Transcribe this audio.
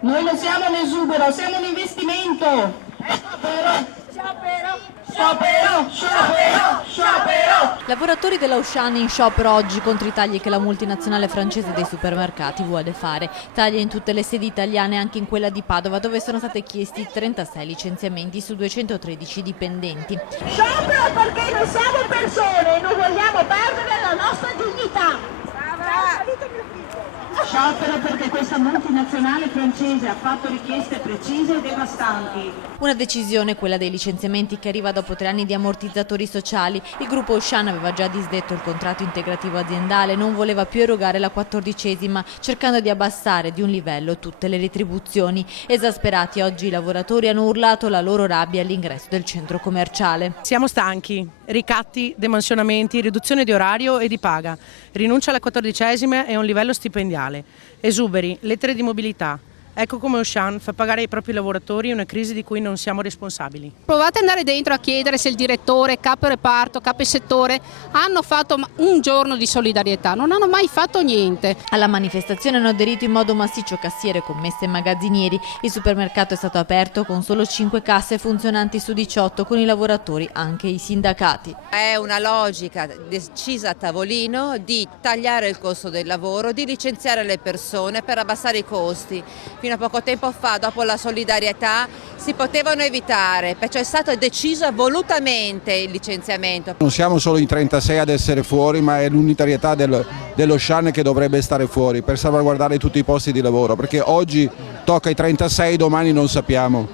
Noi non siamo un esubero, siamo un investimento. Sciopero, sciopero, sciopero, sciopero. Lavoratori della Auchan in sciopero oggi contro i tagli che la multinazionale francese dei supermercati vuole fare. Tagli in tutte le sedi italiane, anche in quella di Padova, dove sono stati chiesti 36 licenziamenti su 213 dipendenti. Sciopero perché noi siamo persone e non vogliamo perdere la nostra dignità. Sciopero perché questa multinazionale francese ha fatto richieste precise e devastanti. Una decisione, quella dei licenziamenti, che arriva dopo 3 anni di ammortizzatori sociali. Il gruppo Auchan aveva già disdetto il contratto integrativo aziendale, non voleva più erogare la 14ª, cercando di abbassare di un livello tutte le retribuzioni. Esasperati oggi i lavoratori hanno urlato la loro rabbia all'ingresso del centro commerciale. Siamo stanchi, ricatti, demansionamenti, riduzione di orario e di paga, rinuncia alla 14ª e a un livello stipendiale, esuberi, lettere di mobilità. Ecco come Auchan fa pagare ai propri lavoratori una crisi di cui non siamo responsabili. Provate ad andare dentro a chiedere se il direttore, capo reparto, capo settore hanno fatto un giorno di solidarietà, non hanno mai fatto niente. Alla manifestazione hanno aderito in modo massiccio cassiere, commesse e magazzinieri. Il supermercato è stato aperto con solo 5 casse funzionanti su 18, con i lavoratori anche i sindacati. È una logica decisa a tavolino di tagliare il costo del lavoro, di licenziare le persone per abbassare i costi. Fino a poco tempo fa, dopo la solidarietà, si potevano evitare, perciò è stato deciso volutamente il licenziamento. Non siamo solo in 36 ad essere fuori, ma è l'unitarietà dell'Auchan che dovrebbe stare fuori per salvaguardare tutti i posti di lavoro, perché oggi tocca ai 36, domani non sappiamo.